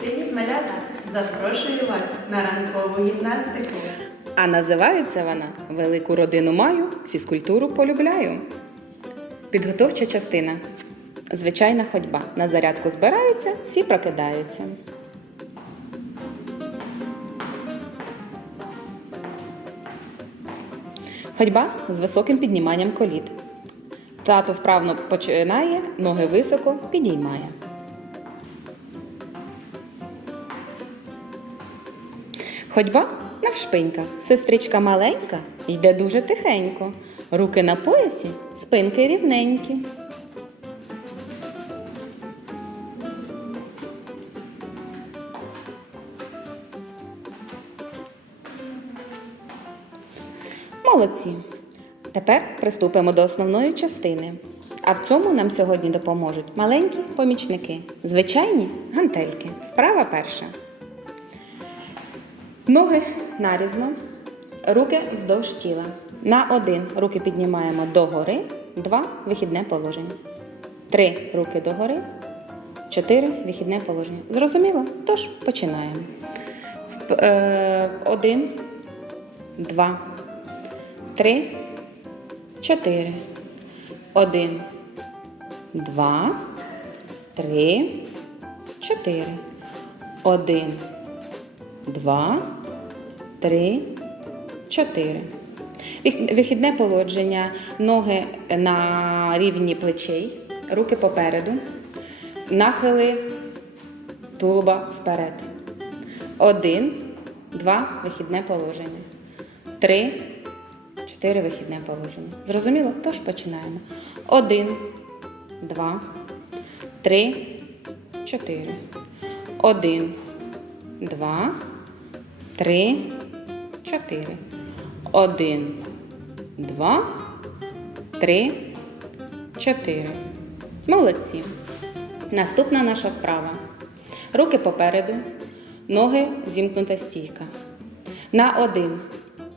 Привіт, малята! Запрошую вас на ранкову гімнастику. А називається вона Велику родину маю, фізкультуру полюбляю. Підготовча частина. Звичайна ходьба. На зарядку збираються, всі прокидаються. Ходьба з високим підніманням коліт. Тато вправно починає, ноги високо підіймає. Ходьба навшпиньках. Сестричка маленька йде дуже тихенько. Руки на поясі, спинки рівненькі. Молодці. Тепер приступимо до основної частини. А в цьому нам сьогодні допоможуть маленькі помічники, звичайні гантельки. Вправа перша. Ноги нарізно, руки вздовж тіла. На один руки піднімаємо догори, два вихідне положення. Три руки догори, чотири вихідне положення. Зрозуміло? Тож починаємо. Е, Один, два, три, чотири. Один, два, три, чотири. Один, два, три, чотири. Вихідне положення, ноги на рівні плечей, руки попереду, нахили тулуба вперед. Один, два, вихідне положення. Три, чотири вихідне положення. Зрозуміло? Тож починаємо. Один, два, три, чотири. Один, два, три, чотири. Один, два, три, чотири. Молодці. Наступна наша вправа. Руки попереду, ноги зімкнута стійка. На один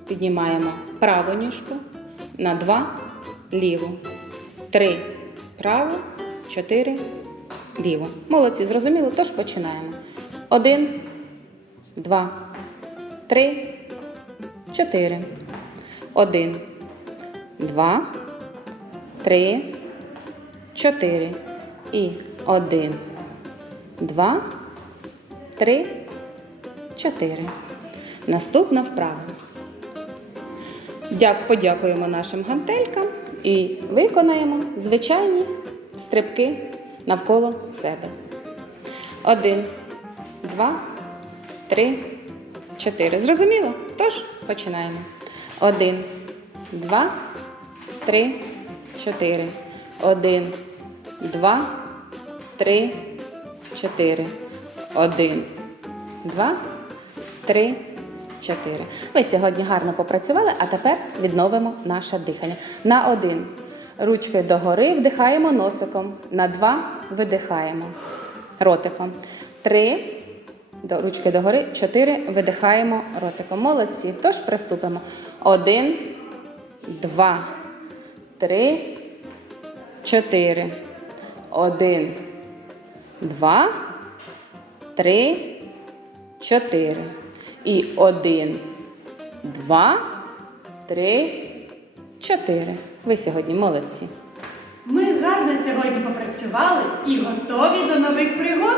піднімаємо праву ніжку, на два ліву. Три праву, чотири ліву. Молодці, зрозуміло? Тож починаємо. Один, два, три, чотири. Один, два, три, чотири. І один, два, три, чотири. Наступна вправа. Дяк, подякуємо нашим гантелькам і виконаємо звичайні стрибки навколо себе. Один, два, три, чотири. Зрозуміло? Тож починаємо. Один, два, три, чотири. Один, два, три, чотири. Один, два, три, чотири. Ви сьогодні гарно попрацювали, а тепер відновимо наше дихання. На один. Ручки догори вдихаємо носиком. На два видихаємо ротиком. Три. До ручки догори. Чотири. Видихаємо ротиком. Молодці. Тож приступимо. Один, два, три, чотири. Один, два, три, чотири. І один, два, три, чотири. Ви сьогодні молодці. Ми гарно сьогодні попрацювали і готові до нових пригод.